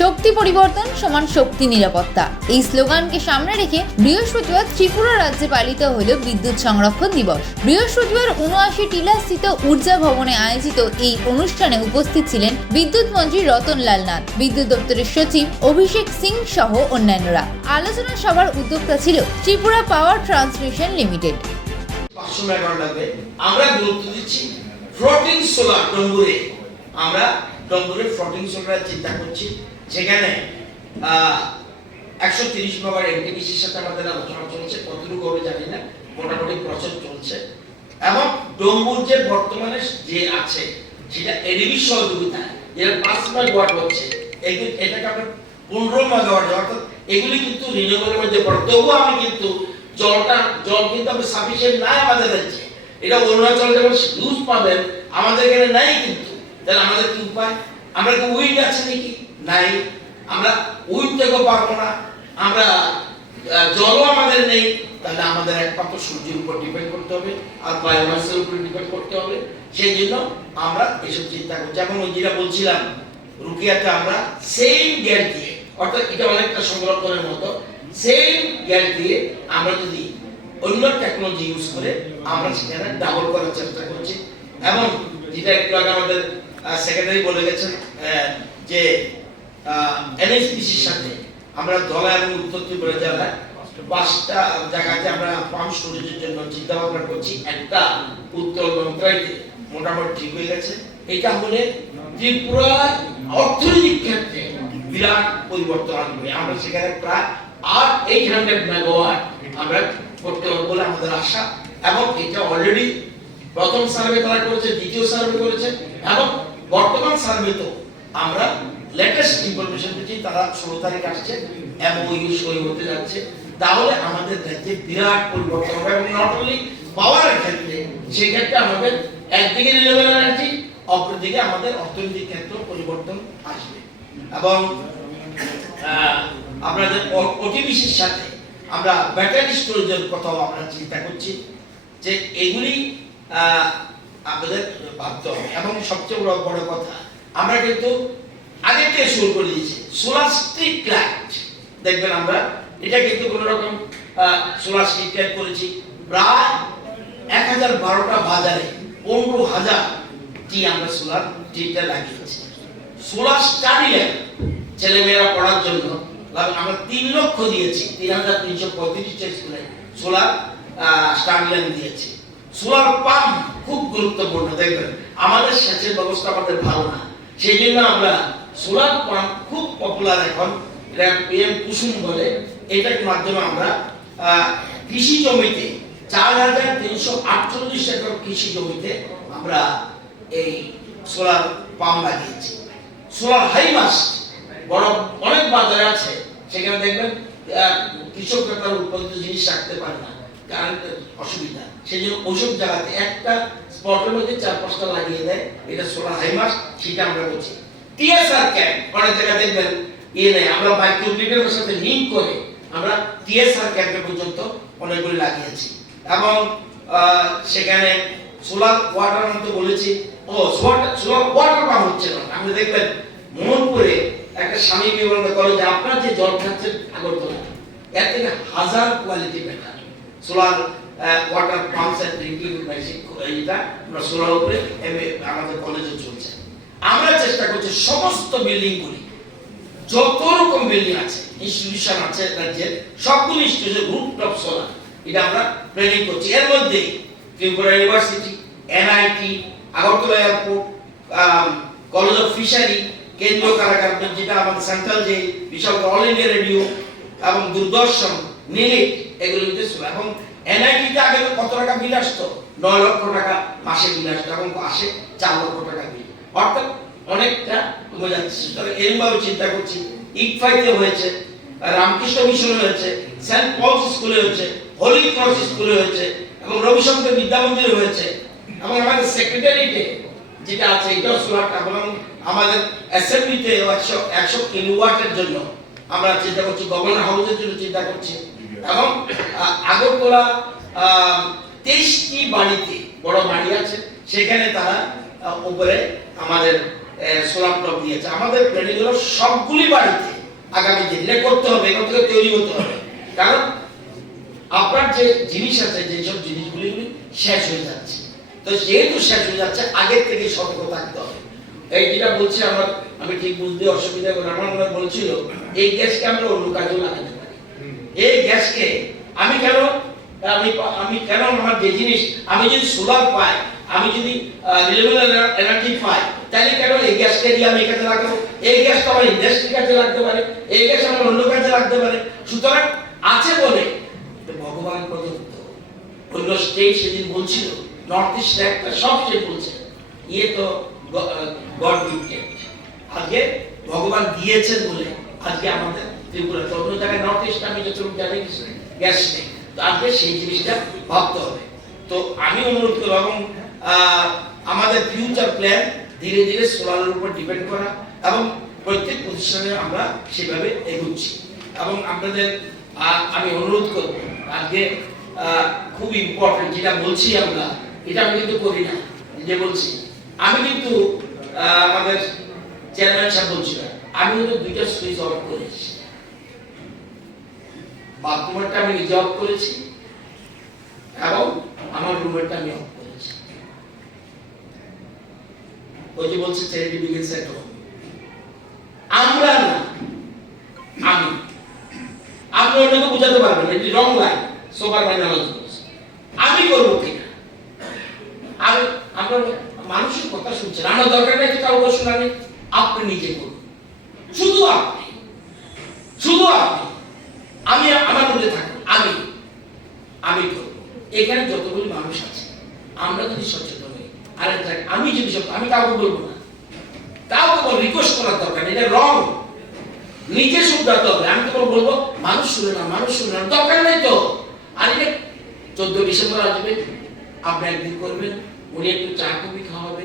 শক্তি পরিবর্তন সমান শক্তি নিরাপত্তা। এই স্লোগানকে সামনে রেখে বৃহস্পতিবার ত্রিপুরা রাজ্যে পালিত হল বিদ্যুৎ সংরক্ষণ দিবস। বৃহস্পতিবার উনআশি টিলাস্থিত ঊর্জা ভবনে আয়োজিত এই অনুষ্ঠানে উপস্থিত ছিলেন বিদ্যুৎ মন্ত্রী রতনলাল নাথ, বিদ্যুৎ দপ্তরের সচিব অভিষেক সিং সহ অন্যান্যরা। আলোচনা সভার উদ্যোক্তা ছিল ত্রিপুরা পাওয়ার ট্রান্সমিশন লিমিটেড। আমরা গুরুত্ব দিচ্ছি ফ্লোটিং সোলার আমরা ফ্লোটিং সোলার চিন্তা করছি। সেখানে একশো তিরিশ মেগাওয়াট এনটিপিসির সাথে আমাদের আলোচনা চলছে, কতটুকু হবে জানি না, মোটামুটি প্রসেস চলছে। এবং ডম্বুর যে বর্তমানে যে আছে, সেটা এডিবি সহযোগিতায় যেটা পাঁচ মেগাওয়াট হচ্ছে এটাকে আমরা পনেরো মেগাওয়াট অর্থাৎ এগুলি কিন্তু রিনিউয়েবলের মধ্যে পড়ে। তবুও আমি কিন্তু জলটা, জল কিন্তু আমি সাফিসিয়েন্ট নাই আমাদের রাজ্যে এটা অরুণাচল যেমন ইউজ পাবেন, আমাদের এখানে নাই কিন্তু। তাহলে আমাদের কি উপায়? আমরা কি উইন্ড আছে নাকি? নাই, আমরা থেকেও পারব না, আমরা জলও আমাদের নেই, তাহলে আমাদের একমাত্র সূর্যের উপর ডিপেন্ড করতে হবে, আর বায়োমাসের উপর ডিপেন্ড করতে হবে। সেই জন্য আমরা এসব চিন্তা করছি। যেমন ওই যেটা বলছিলাম, রুকিয়াতে আমরা সেম গ্যাস দিয়ে, অর্থাৎ এটা অনেকটা সংরক্ষণের মতো সেম গ্যাস দিয়ে আমরা যদি অন্য টেকনোলজি ইউজ করে, আমরা সেখানে ডাবল করার চেষ্টা করছি। এবং যেটা একটু আগে আমাদের সেক্রেটারি বলে গেছেন যে এনএসপিসির সাথে আমরা ধলা এবং উত্তর ত্রিপুরা জেলায় পাঁচটা জায়গাতে আমরা পাম্প স্টোরেজের জন্য চিন্তা ভাবনা করছি। একটা উত্তর মন্ত্রাইতে মোটামুটি ঠিক হয়ে গেছে। এটা হলে ত্রিপুরার অর্থনৈতিক ক্ষেত্রে বিরাট পরিবর্তন আনবে। আমরা সেখানে প্রায় আট এইট হান্ড্রেড মেগাওয়াট আমরা করতে পারব বলে আমাদের আশা। এবং এটা অলরেডি প্রথম সার্ভে তারা করেছে, দ্বিতীয় সার্ভে করেছে। এবং বর্তমান সার্ভে তো আমরা লেটেস্ট ইনফরমেশন পেয়েছি, তারা ষোলো তারিখ আসছে এবং ওই সই হতে যাচ্ছে। তাহলে আমাদের রাজ্যে বিরাট পরিবর্তন হবে এবং নট অনলি পাওয়ারের ক্ষেত্রে সেই ক্ষেত্রে আমাদের একদিকে রিলেভেল এনার্জি অপরদিকে আমাদের অর্থনৈতিক ক্ষেত্রে পরিবর্তন আসবে। এবং আপনাদের ওটিবিসির সাথে আমরা ব্যাটারি স্টোরেজের কথাও আমরা চিন্তা করছি, যে এগুলি আমাদের ভাবতে হবে। এবং সবচেয়ে বড় বড় কথা, আমরা কিন্তু আগে থেকে শুরু করে দিয়েছি। সোলার স্ট্রিট লাইট দেখবেন আমরা, এটা কিন্তু কোনো রকম সোলার স্ট্রিট লাইট করেছি। প্রায় এক হাজার বারোটা বাজারে পনেরো হাজার টি আমরা সোলার স্ট্রিট লাগিয়েছি। সোলার স্টাডি ল্যাব ছেলেমেয়েরা পড়ার জন্য। আমরা তিন লক্ষ দিয়েছি, তিন হাজার তিনশো পঁয়ত্রিশটা স্কুলে সোলার স্টাডি ল্যাব দিয়েছি। সোলার পাম্প খুব গুরুত্বপূর্ণ, দেখবেন। আমাদের সেচের ব্যবস্থা আমাদের ভালো না। সেই জন্য আমরা সোলার পাম্প খুব পপুলার এখন, এটা পিএম কুসুম বলে। এটার মাধ্যমে আমরা কৃষি জমিতে চার হাজার তিনশো আটচল্লিশ একর কৃষি জমিতে আমরা এই সোলার পাম্প লাগিয়েছি। সোলার হাইমাস্ট বড়, অনেক বাজারে আছে। সেখানে দেখবেন কৃষকরা তার উৎপাদিত জিনিস রাখতে পারে না কারেন্টের অসুবিধা। সেই জন্য ওসব জায়গাতে একটা স্পটের মধ্যে চার পাঁচটা লাগিয়ে দেয়, এটা সোলার হাইমাস্ট সেটা আমরা করছি। টিএসআর ক্যাম্প অনেক জায়গায় দেখবেন ইয়ে নেই, আমরা মাইক্রোগ্রিডের সাথে লিঙ্ক করে আমরা টিএসআর ক্যাম্পে পর্যন্ত অনেকগুলি লাগিয়েছি। এবং সেখানে সোলার ওয়াটার আমি তো বলেছি। ও সোলার ওয়াটার পাম্প হচ্ছে না। আপনি দেখবেন মোহনপুরে একটা স্বামী বিবেকানন্দ কলেজে আপনার যে জল খাচ্ছেন আগরতলা, এর থেকে হাজার quality better solar water pumps and drinking এইটা আমরা সোলার উপরে এম- আমাদের কলেজে চলছে। আমরা চেষ্টা করছি সমস্ত বিল্ডিং গুলি যত রকম বিল্ডিং আছে ইনস্টিটিউশন আছে রাজ্যের সবগুলো ইনস্টিটিউশন গ্রুপ টপ সোলার এটা আমরা প্ল্যানিং করছি। এর মধ্যে Tripura university NIT Agartala airport college of fishery কেন্দ্রীয় কারাগার, যেটা আমাদের সেন্ট্রাল যে বিশাল অল ইন্ডিয়া রেডিও এবং দূরদর্শন নিলিট এগুলো নিতে শুরু। এবং এনআইটিতে আগে কত টাকা বিল আসতো? নয় লক্ষ টাকা মাসে বিল আসতো, এখন আসে চার লক্ষ টাকা বিল অর্থাৎ অনেকটা কমে যাচ্ছে। সুতরাং এরকমভাবে চিন্তা করছি। ইকফাইতে হয়েছে, রামকৃষ্ণ মিশনে হয়েছে, সেন্ট পলস স্কুলে হয়েছে, হোলি ক্রস স্কুলে হয়েছে, এবং রবিশঙ্কর বিদ্যা মন্দিরে হয়েছে। এবং আমাদের সেক্রেটারিতে যেটা আছে, এটাও সোলারটা এবং আমাদের অ্যাসেম্বলিতে একশো একশো কিলোওয়াটের জন্য আমরা চিন্তা করছি, গভর্নর হাউসের জন্য চিন্তা করছি। এবং আগরতলা তেইশটি বাড়িতে বড় বাড়ি আছে, সেখানে তারা উপরে আমাদের সোলার টপ দিয়েছে। আমাদের প্ল্যানিং হলো সবগুলি বাড়িতে আগামী দিন। করতে হবে এখান থেকে তৈরি হতে হবে। কারণ আপনার যে জিনিস আছে যেসব জিনিসগুলি শেষ হয়ে যাচ্ছে। তো যেহেতু শেষ হয়ে যাচ্ছে, আগের থেকে সতর্ক থাকতে হবে। এই যেটা বলছি, আমার, আমি ঠিক বুঝতে অসুবিধা করে, আমার মনে বলছিল, এই গ্যাসকে আমরা অন্য কাজেও লাগাতে পারি। এই গ্যাসকে আমি কেন, আমি আমি কেন আমার যে জিনিস, আমি যদি সোলার পাই আমি যদি রিনিউয়েবল এনার্জি পাই, তাহলে কেন এই গ্যাসকে দিয়ে আমি কাজে লাগাবো? এই গ্যাসটা আমার ইন্ডাস্ট্রি কাজে লাগতে পারে, এই গ্যাস আমার অন্য কাজে লাগতে পারে। সুতরাং আছে বলে ভগবান প্রদত্ত। অন্য স্টেট সেদিন বলছিল নর্থ ইস্ট একটা সব বলছে ইয়ে তো গড গিফটেড আজকে ভগবান দিয়েছেন বলে, আজকে আমাদের ত্রিপুরা। তো অন্য জায়গায় নর্থ ইস্ট আমি যতটুকু জানি, গ্যাস নেই। তো আজকে সেই জিনিসটা ভাবতে হবে। তো আমি অনুরোধ করব, এবং আমাদের ফিউচার প্ল্যান ধীরে ধীরে সোলারের উপর ডিপেন্ড করা এবং প্রত্যেক প্রতিষ্ঠানে আমরা সেভাবে এগোচ্ছি। এবং আপনাদের আমি অনুরোধ করব, আজকে খুব ইম্পর্টেন্ট যেটা বলছি আমরা, এটা আমি কিন্তু করি না, যে বলছি, আমি কিন্তু আমাদের চেয়ারম্যান সাহেব বলছিলেন, আমি কিন্তু দুইটা সুইচ অফ করেছি। বাথরুমেরটা আমি নিজে অফ করেছি এবং আমার রুমেরটা আমি অফ করেছি ওই যে বলছে চ্যারিটি বিগিনস এট হোম আমরা না, আমি। আপনি অন্যকে বোঝাতে পারবেন, এটি রং লাইন সোপার মাইনালজি আমি করব কিনা আমি আমরা মানুষের কথা শুনছেন, আমার দরকার নেই কাউকে শোনানি, আপনি নিজে করুন। শুধু আপনি শুধু আপনি। আমি আমার মধ্যে থাকুন, আমি আমি করব। এখানে যতগুলি মানুষ আছে, আমরা যদি সচেতন আরে দেখ, আমি যদি সব আমি কাউকে বলব না। কাউকে বল রিকোয়েস্ট করার দরকার এটা রং নিজে শুদ্ধাতে হবে আমি তোমার বলব, মানুষ শুনে না মানুষ শুনে না দরকার নেই তো। আর এটা চোদ্দ ডিসেম্বর আসবে, আপনি একদিন করবেন, উনি একটু চা কফি খাওয়াবে।